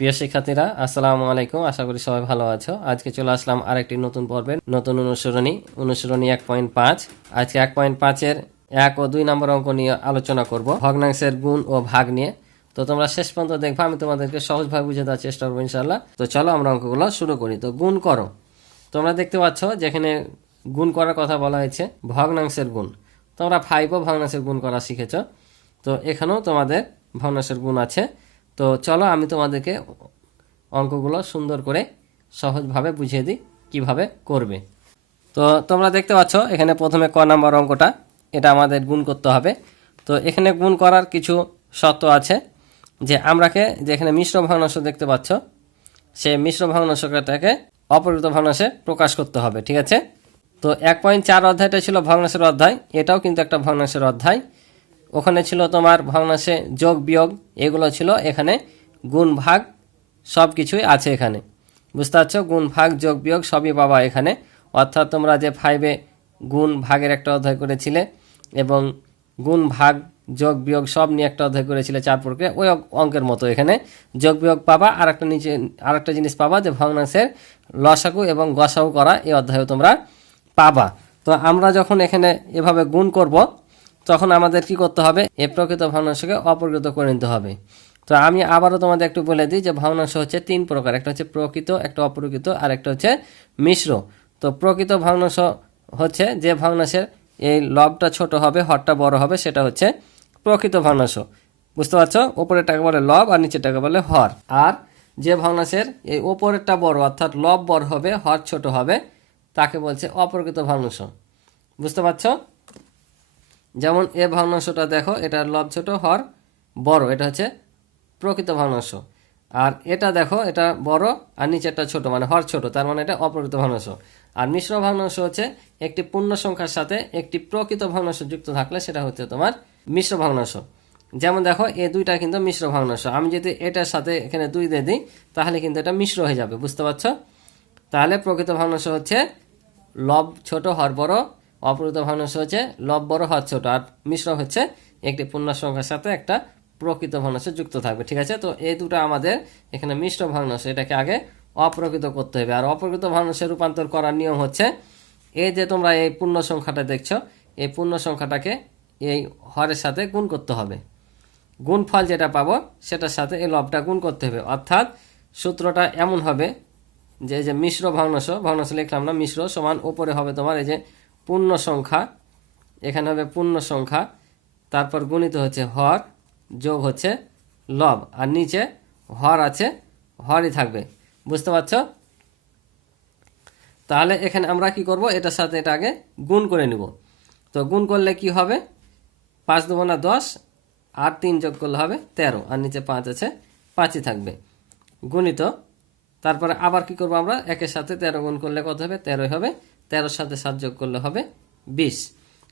প্রিয় শিক্ষার্থীরা, আসসালামু আলাইকুম। আশা করি সবাই ভালো আছো। আজকে চলে আসলাম আরেকটি নতুন পর্বের নতুন অনুসরণী অনুসরণী এক পয়েন্ট পাঁচ। আজকে এক পয়েন্ট পাঁচের এক ও দুই নম্বর অঙ্ক নিয়ে আলোচনা করব, ভগ্নাংশের গুণ ও ভাগ নিয়ে। তো তোমরা শেষ পর্যন্ত দেখব, আমি তোমাদেরকে সহজভাবে বুঝে দেওয়ার চেষ্টা করব ইনশাল্লাহ তো চলো আমরা অঙ্কগুলো শুরু করি। তো গুণ করো। তোমরা দেখতে পাচ্ছ, যেখানে গুণ করার কথা বলা হয়েছে, ভগ্নাংশের গুণ। তোমরা ফাইভও ভগ্নাংশের গুণ করা শিখেছ। তো এখানেও তোমাদের ভগ্নাংশের গুণ আছে। তো চলো আমি তোমাদেরকে অঙ্কগুলো সুন্দর করে সহজভাবে বুঝিয়ে দিই, কীভাবে করবে। তো তোমরা দেখতে পাচ্ছ, এখানে প্রথমে ক নাম্বার অঙ্কটা, এটা আমাদের গুণ করতে হবে। তো এখানে গুণ করার কিছু শর্ত আছে, যে আমরাকে যেখানে মিশ্র ভগ্নাংশ দেখতে পাচ্ছ সে মিশ্র ভগ্নাংশটাকে অপরিত ভগ্নাংশে প্রকাশ করতে হবে, ঠিক আছে? তো এক পয়েন্ট চার অধ্যায়টা ছিল ভগ্নাংশের অধ্যায়, এটাও কিন্তু একটা ভগ্নাংশের অধ্যায়। ওখানে ছিল তোমার ভগ্নাংশে যোগ, বিয়োগ, এগুলো ছিল এখানে। গুণ, ভাগ সব কিছুই আছে এখানে। বুঝতে পারছ? গুণ, ভাগ, যোগ, বিয়োগ সবই পাবা এখানে। অর্থাৎ তোমরা যে ফাইভে গুণ, ভাগের একটা অধ্যায় করেছিলে এবং গুণ, ভাগ, যোগ, বিয়োগ সব নিয়ে একটা অধ্যায় করেছিলে চার প্রক্রিয়া ওই অঙ্কের মতো এখানে। যোগ, বিয়োগ পাবা আর একটা নিচে আর একটা জিনিস পাবা যে ভগ্নাংশের লসাগু এবং গসাগু করা এই অধ্যায়ও তোমরা পাবা। তো আমরা যখন এখানে এভাবে গুণ করব তখন আমাদের কি করতে হবে? এ প্রকৃত ভগ্নাংশকে অপ্রকৃত করে নিতে হবে। তো আমি আবারও তোমাদের একটু বলে দিই যে ভগ্নাংশ হচ্ছে তিন প্রকার। একটা হচ্ছে প্রকৃত, একটা অপ্রকৃত, আর একটা হচ্ছে মিশ্র। তো প্রকৃত ভগ্নাংশ হচ্ছে যে ভগ্নাংশের এই লবটা ছোট হবে, হরটা বড় হবে, সেটা হচ্ছে প্রকৃত ভগ্নাংশ। বুঝতে পারছ? ওপরেরটাকে বলে লব আর নিচেরটাকে বলে হর। আর যে ভগ্নাংশের এই ওপরেরটা বড়, অর্থাৎ লব বড় হবে, হর ছোট হবে, তাকে বলছে অপ্রকৃত ভগ্নাংশ। বুঝতে পারছ? যেমন এ ভগ্নাংশটা দেখো, এটা লব ছোট, হর বড়, এটা হচ্ছে প্রকৃত ভগ্নাংশ আর এটা দেখো, এটা বড় আর নিচেরটা ছোট মানে হর ছোট, তার মানে এটা অপ্রকৃত ভগ্নাংশ আর মিশ্র ভগ্নাংশ হচ্ছে একটি পূর্ণ সংখ্যার সাথে একটি প্রকৃত ভগ্নাংশ যুক্ত থাকলে সেটা হচ্ছে তোমার মিশ্র ভগ্নাংশ যেমন দেখো এই দুইটা কিন্তু মিশ্র ভগ্নাংশ আমি যদি এটার সাথে এখানে দুই দিয়ে দিই, তাহলে কিন্তু এটা মিশ্র হয়ে যাবে, বুঝতে পারছ? তাহলে প্রকৃত ভগ্নাংশ হচ্ছে লব ছোট, হর বড় অপ্রকৃত ভগ্নাংশ হচ্ছে লব বড় হর ছোট, আর মিশ্র হচ্ছে একটি পূর্ণ সংখ্যার সাথে একটা প্রকৃত ভগ্নাংশ যুক্ত থাকবে, ঠিক আছে? তো এই দুটো আমাদের এখানে মিশ্র ভগ্নাংশ এটাকে আগে অপ্রকৃত করতে হবে, আর অপ্রকৃত ভগ্নাংশে রূপান্তর করার নিয়ম হচ্ছে এই যে তোমরা এই পূর্ণ সংখ্যাটা দেখছ, এই পূর্ণ সংখ্যাটাকে এই হরের সাথে গুণ করতে হবে। গুণফল যেটা পাবো সেটার সাথে এই লবটা গুণ করতে হবে, অর্থাৎ সূত্রটা এমন হবে যে যে মিশ্র ভগ্নাংশ ভগ্নাংশ লিখলাম না, মিশ্র সমান উপরে হবে তোমার এই যে পূর্ণ সংখ্যা, এখানে হবে পূর্ণ সংখ্যা, তারপর গুণিত হচ্ছে হর, যোগ হচ্ছে লব, আর নিচে হর আছে, হরই থাকবে। বুঝতে পারছ? তাহলে এখানে আমরা কি করব? এটার সাথে এটা আগে গুণ করে নিব। তো গুণ করলে কি হবে? পাঁচ দেবো না দশ, আর তিন যোগ করলে হবে তেরো, আর নিচে পাঁচ আছে, পাঁচই থাকবে। গুণিত, তারপরে আবার কি করব আমরা? একের সাথে তেরো গুণ করলে কত হবে? তেরোই হবে। তেরোর সাথে সাত যোগ করলে হবে বিশ।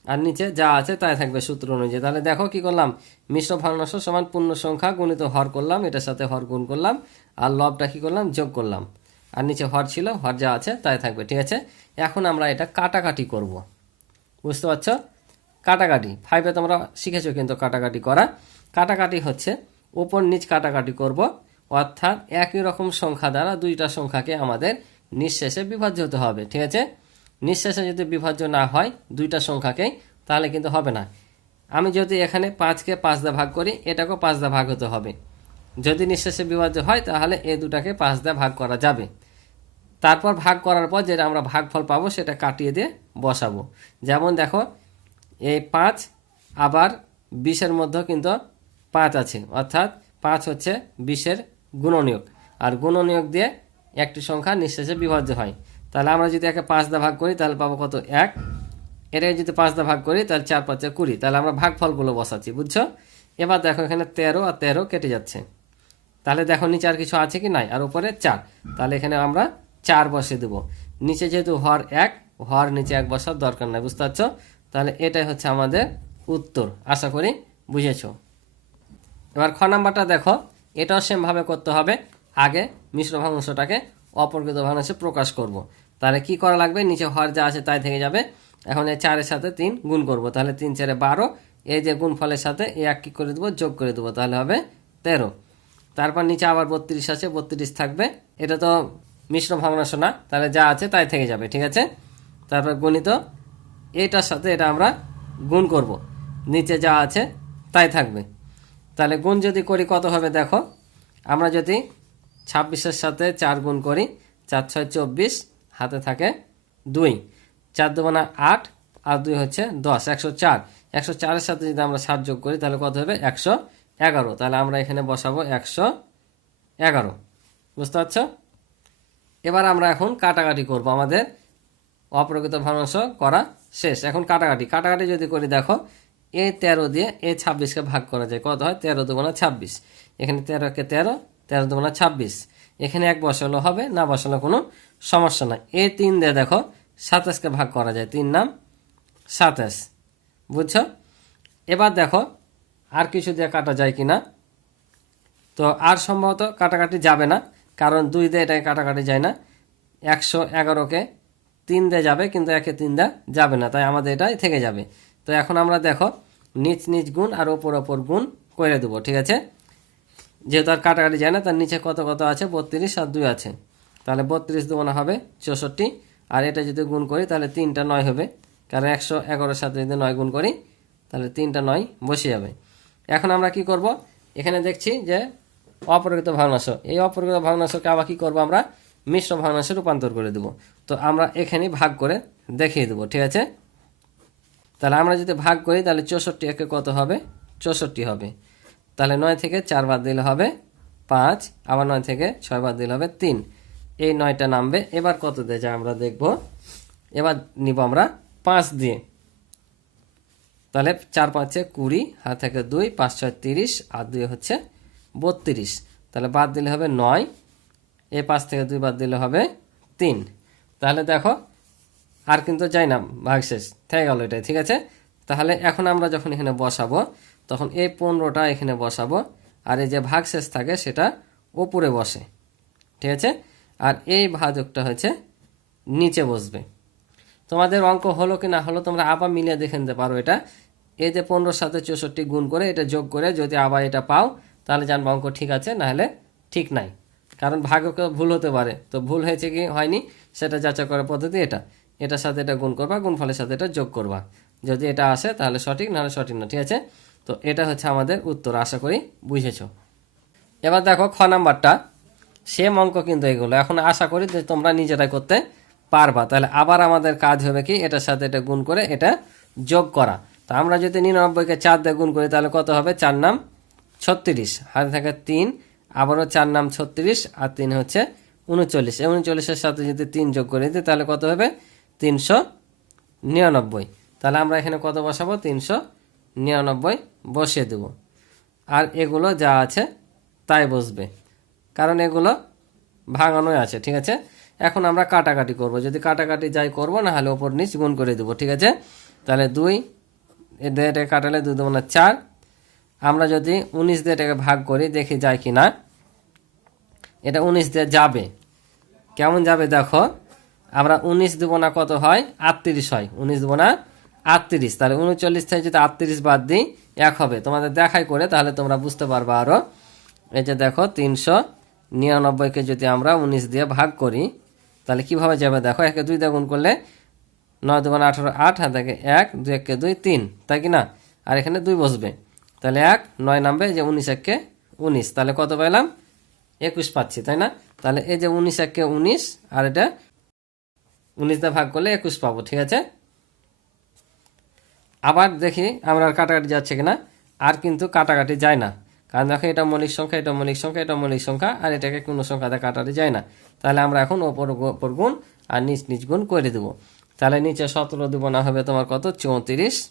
আর নিচে যা আছে তাই থাকবে সূত্র অনুযায়ী। তাহলে দেখো কি করলাম? মিশ্র ভগ্নাংশ সমান পূর্ণ সংখ্যা গুণিত হর করলাম, এটার সাথে হর গুণ করলাম, আর লবটা কি করলাম? যোগ করলাম। আর নিচে হর ছিল, হর যা আছে তাই থাকবে, ঠিক আছে? এখন আমরা এটা কাটাকাটি করব। বুঝতে পারছ? কাটাকাটি। ফাইভে তোমরা শিখেছো কিন্তু কাটাকাটি করা। কাটাকাটি হচ্ছে উপর নিচ কাটাকাটি করব, অর্থাৎ একই রকম সংখ্যা দ্বারা দুইটা সংখ্যাকে আমাদের নিঃশেষে বিভাজ্য হতে হবে, ঠিক আছে? নিঃশেষে যদি বিভাজ্য না হয় দুইটা সংখ্যাকেই তাহলে কিন্তু হবে না। আমি যদি এখানে পাঁচকে পাঁচ দা ভাগ করি, এটাকেও পাঁচ দা ভাগ হতে হবে। যদি নিঃশেষে বিভাজ্য হয়, তাহলে এই দুটাকে পাঁচ দা ভাগ করা যাবে। তারপর ভাগ করার পর যেটা আমরা ভাগফল পাবো, সেটা কাটিয়ে দিয়ে বসাবো। যেমন দেখো, এই পাঁচ আবার বিশের মধ্যেও কিন্তু পাঁচ আছে। অর্থাৎ পাঁচ হচ্ছে বিশের গুণনীয়ক। আর গুণনীয়ক দিয়ে একটি সংখ্যা নিঃশেষে বিভাজ্য হয়। তাহলে আমরা যদি একে পাঁচ দা ভাগ করি, তাহলে পাবো কত? এক। এটাকে যদি পাঁচ দা ভাগ করি, তাহলে চার পাঁচে কুড়ি। তাহলে আমরা ভাগফলগুলো বসাচ্ছি, বুঝছ? এবার দেখো এখানে তেরো আর তেরো কেটে যাচ্ছে। তাহলে দেখো নিচে আর কিছু আছে কি? নাই। আর উপরে চার। তাহলে এখানে আমরা চার বসে দেব। নিচে যেহেতু হর এক, হর নিচে এক বসার দরকার নাই, বুঝতে পারছ? তাহলে এটাই হচ্ছে আমাদের উত্তর, আশা করি বুঝেছ। এবার খ নাম্বারটা দেখো। এটাও সেমভাবে করতে হবে। আগে মিশ্র ভগ্নাংশটাকে অপরকৃত ভগ্নাংশে প্রকাশ করব। তাহলে কি করা লাগবে? নিচে হর যা আছে তাই থেকে যাবে। এখন এই চারের সাথে তিন গুণ করব। তাহলে তিন চারে বারো। এই যে গুণ ফলের সাথে এই এক কি করে দেবো? যোগ করে দেবো। তাহলে হবে তেরো। তারপর নিচে আবার বত্রিশ আছে, বত্রিশ থাকবে। এটা তো মিশ্র ভগ্নাংশ না তাহলে যা আছে তাই থেকে যাবে, ঠিক আছে? তারপর গণিত। এটার সাথে এটা আমরা গুণ করব। নিচে যা আছে তাই থাকবে। তাহলে গুণ যদি করি কত হবে দেখো? আমরা যদি ছাব্বিশের সাথে চার গুণ করি, চার ছয় চব্বিশ হাতে থাকে দুই। চার দুবানা আট আর দুই হচ্ছে দশ, একশো চার। একশো চারের সাথে যদি আমরা সাত যোগ করি, তাহলে কত হবে? একশো এগারো। তাহলে আমরা এখানে বসাবো একশো এগারো। বুঝতে পারছ? এবার আমরা এখন কাটাকাটি করব। আমাদের অপ্রকৃত ভগ্নাংশ করা শেষ। এখন কাটাকাটি। কাটাকাটি যদি করি, দেখো, এ তেরো দিয়ে এ ছাব্বিশকে ভাগ করা যায়। কত হয়? তেরো দুগুণা ছাব্বিশ। এখানে তেরোকে তেরো তেরো দুগুণা ছাব্বিশ। এখানে এক বসালো হবে, না বসালো কোনো সমস্যা নাই। এ তিন দিয়ে দেখো সাতাশকে ভাগ করা যায়, তিন নাম সাতাশ। বুঝছ? এবার দেখো, আর কিছু দিয়ে কাটা যায় কি না তো আর সম্ভবত কাটাকাটি যাবে না, কারণ দুই দিয়ে এটাকে কাটাকাটি যায় না। একশো এগারোকে তিন দিয়ে যাবে, কিন্তু একে তিন দেয়া যাবে না, তাই আমাদের এটাই থেকে যাবে। তো এখন আমরা দেখো, নিচ নিচ গুণ আর ওপর ওপর গুণ করে দেবো, ঠিক আছে? যেহেতু আর কাটাকাটি যায় না, তার নিচে কত কত আছে? বত্রিশ আর দুই আছে। তাহলে বত্রিশ দুগুণা হবে চৌষট্টি। আর এটা যদি গুণ করি, তাহলে তিনটা নয় হবে। কারণ একশো এগারোর সাথে যদি নয় গুণ করি, তাহলে তিনটা নয় বসে যাবে। এখন আমরা কি করব? এখানে দেখছি যে অপরকৃত ভগ্নাংশ এই অপরকৃত ভগ্নাংশকে আবার কী করব আমরা? মিশ্র ভগ্নাংশে রূপান্তর করে দেব। তো আমরা এখানে ভাগ করে দেখিয়ে দেবো, ঠিক আছে? তাহলে আমরা যদি ভাগ করি, তাহলে চৌষট্টি একে কত হবে? চৌষট্টি হবে। তাহলে নয় থেকে চার বাদ দিলে হবে পাঁচ, আবার নয় থেকে ছয় বাদ দিলে হবে তিন। এই নয়টা নামবে। এবার কত দিয়ে যা আমরা দেখব। এবার নিব আমরা পাঁচ দিয়ে। তাহলে চার পাঁচে কুড়ি, হাত থেকে দুই, পাঁচ ছয় তিরিশ, আর দুই হচ্ছে বত্রিশ। তাহলে বাদ দিলে হবে নয়, এ পাঁচ থেকে দুই বাদ দিলে হবে তিন। তাহলে দেখো, আর কিন্তু যাই না ভাগশেষ থেকে গেল এটাই, ঠিক আছে? তাহলে এখন আমরা যখন এখানে বসাবো তখন এই পনেরোটা এখানে বসাবো। আর এই যে ভাগশেষ থাকে, সেটা ওপরে বসে। ঠিক আছে? আর এই ভাজকটা হচ্ছে নিচে বসবে। তোমাদের অঙ্ক হলো কি না হলো তোমরা আবার মিলিয়ে দেখে নিতে পারো এটা। এই যে পনেরোর সাথে চৌষট্টি গুণ করে এটা যোগ করে যদি আবার এটা পাও, তাহলে জানব অঙ্ক ঠিক আছে নাহলে ঠিক নাই। কারণ ভাগকে ভুল হতে পারে। তো ভুল হয়েছে কি হয়নি, সেটা যাচাই করার পদ্ধতি এটা। এটার সাথে এটা গুণ করবা, গুণফলের সাথে এটা যোগ করবা। যদি এটা আসে, তাহলে সঠিক নাহলে সঠিক না। ঠিক আছে? তো এটা হচ্ছে আমাদের উত্তর, আশা করি বুঝেছ। এবার দেখো খ নাম্বারটা। সেম অঙ্ক কিন্তু এগুলো। এখন আশা করি যে তোমরা নিজেরাই করতে পারবা। তাহলে আবার আমাদের কাজ হবে কি? এটার সাথে এটা গুণ করে এটা যোগ করা। তো আমরা যদি নিরানব্বইকে চার দিয়ে গুণ করি, তাহলে কত হবে? চার নাম ছত্রিশ। হাতে থাকে তিন, আবারও চার নাম ছত্রিশ, আর তিন হচ্ছে উনচল্লিশ। উনচল্লিশের সাথে যদি তিন যোগ করে দিই, তাহলে কত হবে? তিনশো নিরানব্বই। তাহলে আমরা এখানে কত বসাবো? তিনশো নিরানব্বই বসিয়ে দেব। আর এগুলো যা আছে তাই বসবে। কারণ এগুলো ভাঙানোই আছে, ঠিক আছে? এখন আমরা কাটাকাটি করব। যদি কাটাকাটি যাই করব না হলে ওপর নিচ গুণ করে দেবো, ঠিক আছে? তাহলে দুই এটাকে কাটালে দুই দুগুণা চার। আমরা যদি উনিশ দিয়ে ভাগ করি, দেখি যায় কি না? এটা উনিশ দিয়ে যাবে। কেমন যাবে দেখো? আমরা উনিশ দেবো না কত হয়? আটত্রিশ হয়। উনিশ দেবো না আটত্রিশ, তাহলে উনচল্লিশ থেকে যদি আটত্রিশ বাদ দিই, এক হবে। তোমাদের দেখাই করে, তাহলে তোমরা বুঝতে পারবে আরও এই যে দেখো, তিনশো নিরানব্বইকে যদি আমরা উনিশ দিয়ে ভাগ করি, তাহলে কীভাবে যাবে? দেখো, একে দুই গুণ করলে নয় দুগুণ আঠারো, আট হাত থেকে এক, দুই একে দুই, তিন। তাই কি না? আর এখানে দুই বসবে। তাহলে এক, নয় নামবে যে উনিশ একে উনিশ। তাহলে কত পেলাম একুশ পাচ্ছি, তাই না? তাহলে এই যে উনিশ একে উনিশ, আর এটা উনিশ দিয়ে ভাগ করলে একুশ পাবো, ঠিক আছে? আবার দেখি আমরা কাটাকাটি যাচ্ছে কিনা। আর কিন্তু কাটাকাটি যায় না। কারণ দেখো এটা মৌলিক সংখ্যা, এটা মৌলিক সংখ্যা, এটা মৌলিক সংখ্যা, আর এটাকে কোনো সংখ্যাতে কাটাতে যায় না। তাহলে আমরা এখন ওপর ওপর গুণ আর নিচ নিচ গুণ করে দেবো। তাহলে নিচে সতেরো দেবো না হবে তোমার কত? চৌত্রিশ।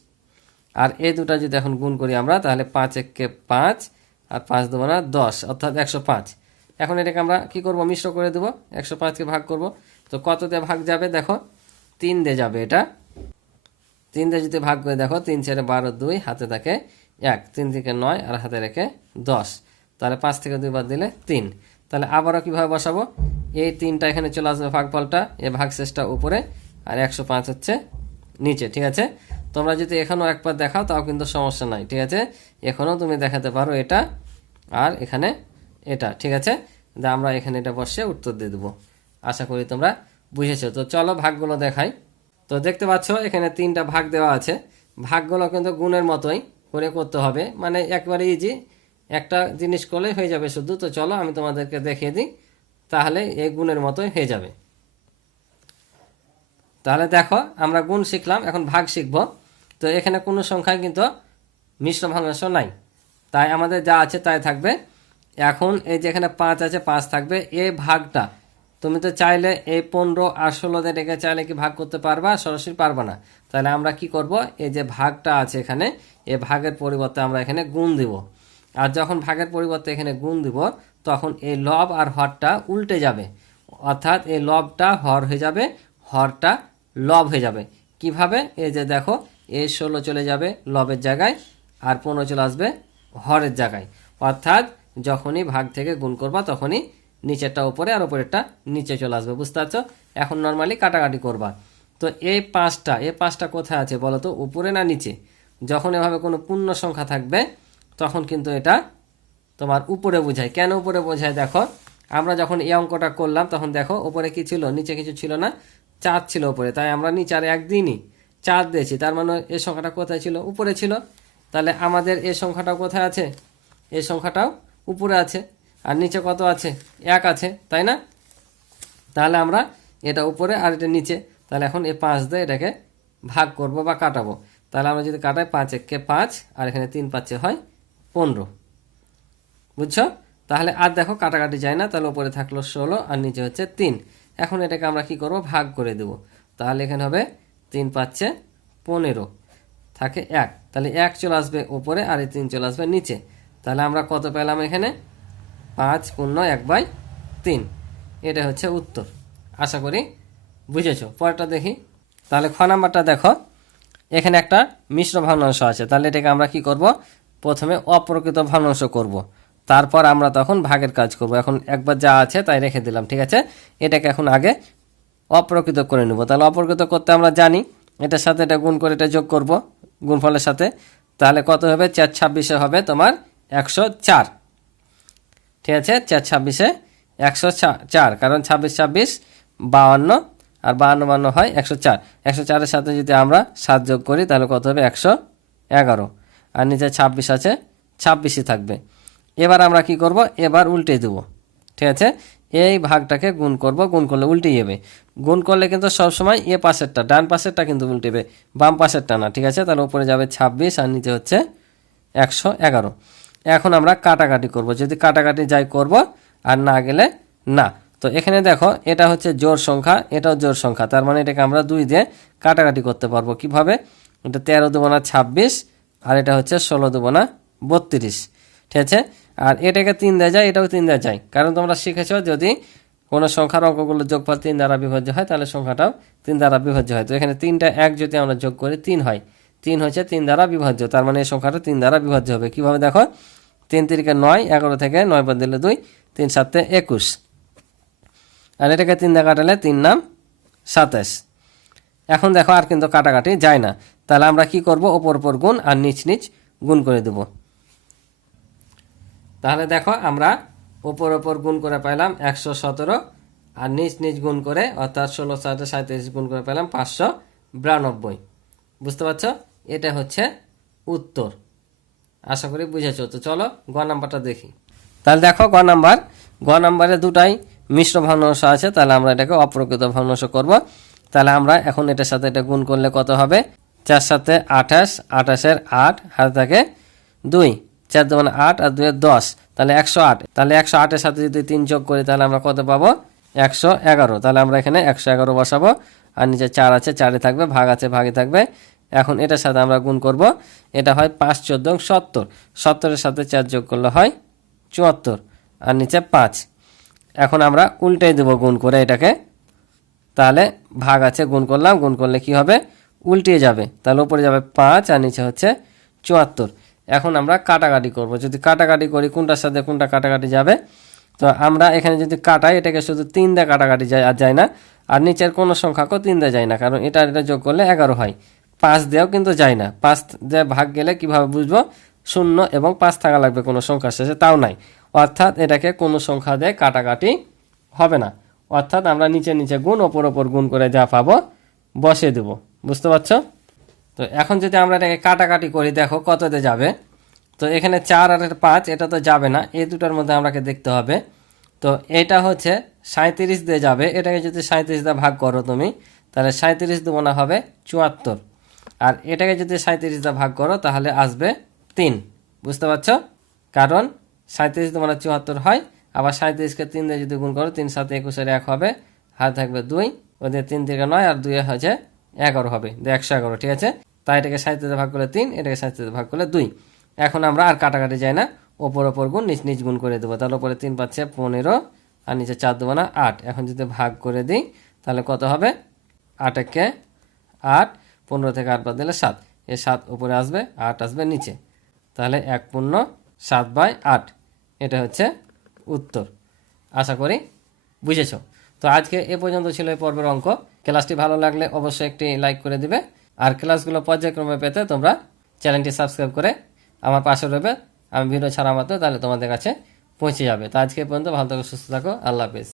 আর এই দুটা যদি এখন গুণ করি আমরা, তাহলে পাঁচ এককে পাঁচ আর পাঁচ দেবো না, দশ, অর্থাৎ একশো পাঁচ। এখন এটাকে আমরা কি করব? মিশ্র করে দেবো। একশো পাঁচকে ভাগ করব। তো কত দিয়ে ভাগ যাবে? দেখো, তিন দিয়ে যাবে এটা। তিন দিয়ে যদি ভাগ করে দেখো, তিন ছেড়ে বারো দুই, হাতে থাকে এক। তিন থেকে নয় আর হাতে রেখে দশ। তাহলে পাঁচ থেকে দুই বাদ দিলে তিন। তাহলে আবারও কীভাবে বসাবো? এই তিনটা এখানে চলে আসবে ভাগফলটা, এ ভাগ শেষটা উপরে, আর একশো পাঁচ হচ্ছে নিচে, ঠিক আছে? তোমরা যদি এখানেও একবার দেখাও, তাও কিন্তু সমস্যা নাই, ঠিক আছে? এখনও তুমি দেখাতে পারো এটা আর এখানে এটা, ঠিক আছে? আমরা এখানে এটা বসে উত্তর দিয়ে দেবো। আশা করি তোমরা বুঝেছ। তো চলো ভাগগুলো দেখাই। তো দেখতে পাচ্ছ, এখানে তিনটা ভাগ দেওয়া আছে। ভাগগুলো কিন্তু গুণের মতোই করে করতে হবে। মানে একবারে ইজি একটা জিনিস করলে হয়ে যাবে শুধু। তো চলো, আমি তোমাদেরকে দেখিয়ে দিই, তাহলে এই গুণের মতোই হয়ে যাবে। তাহলে দেখো, আমরা গুণ শিখলাম, এখন ভাগ শিখব। তো এখানে কোনো সংখ্যায় কিন্তু মিশ্র ভগ্নাংশ নাই। তাই আমাদের যা আছে তাই থাকবে। এখন এই যেখানে পাঁচ আছে, পাঁচ থাকবে। এ ভাগটা তুমি তো চাইলে এই পনেরো আর ষোলোতে রেখে চাইলে কি ভাগ করতে পারবা? সরাসরি পারবা না। তাহলে আমরা কি করব? এই যে ভাগটা আছে এখানে, এ ভাগের পরিবর্তে আমরা এখানে গুণ দিব। আর যখন ভাগের পরিবর্তে এখানে গুণ দিব, তখন এই লব আর হরটা উল্টে যাবে। অর্থাৎ এই লবটা হর হয়ে যাবে, হরটা লব হয়ে যাবে। কীভাবে? এই যে দেখো, এই ষোলো চলে যাবে লবের জায়গায় আর পনেরো চলে আসবে হরের জায়গায়। অর্থাৎ যখনই ভাগ থেকে গুণ করবা, তখনই নিচেরটা উপরে আর উপরেরটা নিচে চলে আসবে, বুঝতে পারছ? এখন নর্মালি কাটাকাটি করবা। তো এই পাঁচটা এই পাঁচটা কোথায় আছে বলো তো, উপরে না নিচে? যখন এভাবে কোনো পূর্ণ সংখ্যা থাকবে, তখন কিন্তু এটা তোমার উপরে বোঝায়। কেন উপরে বোঝায় দেখো? আমরা যখন এই অঙ্কটা করলাম, তখন দেখো উপরে কি ছিল? নিচে কিছু ছিল না চার ছিল উপরে। তাই আমরা নিচে আর একদিনই চার দিয়েছি। তার মানে এই সংখ্যাটা কোথায় ছিল? উপরে ছিল। তাহলে আমাদের এই সংখ্যাটাও কোথায় আছে? এই সংখ্যাটাও উপরে আছে। আর নিচে কত আছে? এক আছে, তাই না? তাহলে আমরা এটা উপরে আর এটা নিচে। তাহলে এখন এই পাঁচ দিয়ে এটাকে ভাগ করব বা কাটাবো। তাহলে আমরা যদি কাটাই পাঁচ এককে পাঁচ, আর এখানে তিন পাঁচে হয় পনেরো। বুঝছ? তাহলে আর দেখো কাটাকাটি যায় না, তাহলে উপরে থাকল ষোলো আর নিচে হচ্ছে তিন। এখন এটাকে আমরা কি করব? ভাগ করে দেব। তাহলে এখানে হবে তিন পাচ্ছে পনেরো। থাকে এক। তাহলে এক চলে আসবে উপরে আর এই তিন চলে আসবে নিচে। তাহলে আমরা কত পেলাম এখানে? পাঁচ পূর্ণ এক বাই তিন। এটা হচ্ছে উত্তর। আশা করি বুঝেছ। পরেরটা দেখি। তাহলে খ নাম্বারটা দেখো। এখানে একটা মিশ্র ভগ্নাংশ আছে। তাহলে এটাকে আমরা কি করব? প্রথমে অপ্রকৃত ভগ্নাংশ করব। তারপর আমরা তখন ভাগের কাজ করব। এখন একবার যা আছে তাই রেখে দিলাম, ঠিক আছে? এটাকে এখন আগে অপ্রকৃত করে নেব। তাহলে অপ্রকৃত করতে আমরা জানি এটার সাথে এটা গুণ করে এটা যোগ করব, গুণফলের সাথে। তাহলে কত হবে? চার ছাব্বিশে হবে তোমার একশো চার। ঠিক আছে? চার ছাব্বিশে একশো চার, কারণ ছাব্বিশ ছাব্বিশ বাউান্ন আর বাহান্ন বান্ন হয় একশো চার। একশো চারের সাথে যদি আমরা সাত যোগ করি, তাহলে কত হবে? একশো এগারো। আর নিচে ছাব্বিশ আছে, ছাব্বিশই থাকবে। এবার আমরা কি করব? এবার উল্টে দেব। ঠিক আছে? এই ভাগটাকে গুণ করব, গুণ করলে উল্টে যাবে গুণ করলে কিন্তু সবসময় এ পাশেরটা, ডান পাশেরটা কিন্তু উল্টেবে। বাম পাশেরটা না, ঠিক আছে? তাহলে উপরে যাবে ছাব্বিশ, আর নিচে হচ্ছে একশো এগারো। এখন আমরা কাটাকাটি করব। যদি কাটাকাটি যাই করব আর না গেলে না। তো এখানে দেখো, এটা হচ্ছে জোর সংখ্যা, এটাও জোর সংখ্যা। তার মানে এটাকে আমরা দুই দিয়ে কাটাকাটি করতে পারব। কীভাবে? এটা তেরো দেবো না ছাব্বিশ আর এটা হচ্ছে ষোলো দেবো না বত্রিশ। ঠিক আছে? আর এটাকে তিন দেওয়া যায়, এটাও তিন দেওয়া যায়। কারণ তোমরা শিখেছ যদি কোনো সংখ্যার অঙ্কগুলো যোগফল তিন দ্বারা বিভাজ্য হয়, তাহলে সংখ্যাটাও তিন দ্বারা বিভাজ্য হয়। তো এখানে তিনটা এক যদি আমরা যোগ করি, তিন হয়। তিন হচ্ছে তিন দ্বারা বিভাজ্য। তার মানে এই সংখ্যাটা তিন দ্বারা বিভাজ্য হবে। কীভাবে দেখো? তিন তিরিকে নয়, এগারো থেকে নয় বাদ দিলে দুই, তিন সাতে একুশ। আর এটাকে তিন দিয়ে কাটালে তিন নাম সাতাশ। এখন দেখো আর কিন্তু কাটাকাটি যায় না। তাহলে আমরা কি করব? ওপর ওপর গুণ আর নিচ নিচ গুণ করে দেব। তাহলে দেখো আমরা ওপর ওপর গুণ করে পেলাম একশো সতেরো আর নিচ নিচ গুণ করে, অর্থাৎ ষোলো সাথে সাঁত্রিশ গুণ করে পেলাম পাঁচশো বিরানব্বই। বুঝতে পারছ? এটা হচ্ছে উত্তর। আশা করি বুঝেছ। তো চলো, গ নাম্বারটা দেখি। তাহলে দেখো, গ নাম্বার। গ নাম্বারে দুটাই মিশ্র ভগ্নাংশ আছে, তাহলে আমরা এটাকে অপ্রকৃত ভগ্নাংশ করব। তাহলে আমরা এখন এটার সাথে এটা গুণ করলে কত হবে? চার সাথে আঠাশ, আঠাশের আট, হাতে থাকে দুই। চার মানে আট আর দুই দশ, তাহলে একশো আট। তাহলে একশো আটের সাথে যদি তিন যোগ করি, তাহলে আমরা কত পাবো? একশো এগারো। তাহলে আমরা এখানে একশো এগারো বসাবো, আর নিচে চার আছে, চারে থাকবে, ভাগ আছে, ভাগে থাকবে। এখন এটার সাথে আমরা গুণ করব, এটা হয় পাঁচ চোদ্দ সত্তর। সত্তরের সাথে চার যোগ করলে হয় চুয়াত্তর, আর নিচে পাঁচ। এখন আমরা উল্টে দেবো গুণ করে এটাকে। তাহলে ভাগ আছে, গুণ করলাম, গুণ করলে কি হবে? উল্টিয়ে যাবে। তাহলে উপরে যাবে পাঁচ, আর নিচে হচ্ছে চুয়াত্তর। এখন আমরা কাটাকাটি করব। যদি কাটাকাটি করি, কোনটার সাথে কোনটা কাটাকাটি যাবে? তো আমরা এখানে যদি কাটাই, এটাকে শুধু তিন দিয়ে কাটাকাটি যায়, আর যায় না। আর নিচের কোনো সংখ্যাকেও তিন দিয়ে যায় না, কারণ এটা এটা যোগ করলে এগারো হয়। পাঁচ দিয়েও কিন্তু যায় না। পাঁচ দিয়ে ভাগ গেলে কীভাবে বুঝব? শূন্য এবং পাঁচ থাকা লাগবে কোনো সংখ্যার শেষে, তাও নাই। অর্থাৎ এটাকে কোনো সংখ্যা দিয়ে কাটাকাটি হবে না। অর্থাৎ আমরা নিচে নিচে গুণ, ওপর ওপর গুণ করে যা পাবো বসে দেব। বুঝতে পারছ? তো এখন যদি আমরা এটাকে কাটাকাটি করি, দেখো কততে যাবে? তো এখানে চার আর পাঁচ, এটা তো যাবে না। এই দুটার মধ্যে আমাকে দেখতে হবে। তো এটা হচ্ছে সাঁত্রিশ দিয়ে যাবে। এটাকে যদি সাঁত্রিশ দিয়ে ভাগ করো তুমি, তাহলে সাঁত্রিশ দুগুণা হবে চুয়াত্তর। আর এটাকে যদি সাঁত্রিশ দিয়ে ভাগ করো, তাহলে আসবে তিন। বুঝতে পারছ? কারণ সাঁত্রিশ মানে চুয়াত্তর হয়, আবার সাঁত্রিশকে তিন দিয়ে যদি গুণ করো, তিন সাথে একুশের এক হবে হাত থাকবে দুই ওদের তিন থেকে নয় আর দুই হচ্ছে এগারো হবে একশো এগারো, ঠিক আছে? তাই এটাকে সাঁত্রিশে ভাগ করলে তিন, এটাকে সাঁত্রিশে ভাগ করলে দুই। এখন আমরা আর কাটাকাটি যাই না, ওপর ওপর গুণ, নিচ নিচ গুণ করে দেবো, তাহলে ওপরে তিন পাচ্ছে পনেরো আর নিচে চার দেবো না আট। এখন যদি ভাগ করে দিই, তাহলে কত হবে? আট একে আট পনেরো থেকে আট বাদ দিলে সাত। এ সাত উপরে আসবে, আট আসবে নিচে। তাহলে এক পূর্ণ সাত বাই আট। এটা হচ্ছে উত্তর। আশা করি বুঝেছ। তো আজকে এ পর্যন্ত ছিল এই পর্বের অঙ্ক। ক্লাসটি ভালো লাগলে অবশ্যই একটি লাইক করে দিবে। আর ক্লাসগুলো পর্যায়ক্রমে পেতে তোমরা চ্যানেলটি সাবস্ক্রাইব করে আমার পাশে রবে আমি ভিডিও ছাড়া মাত্র তাহলে তোমাদের কাছে পৌঁছে যাবে। তো আজকে পর্যন্ত ভালো থাকো, সুস্থ থাকো। আল্লাহ হাফিজ।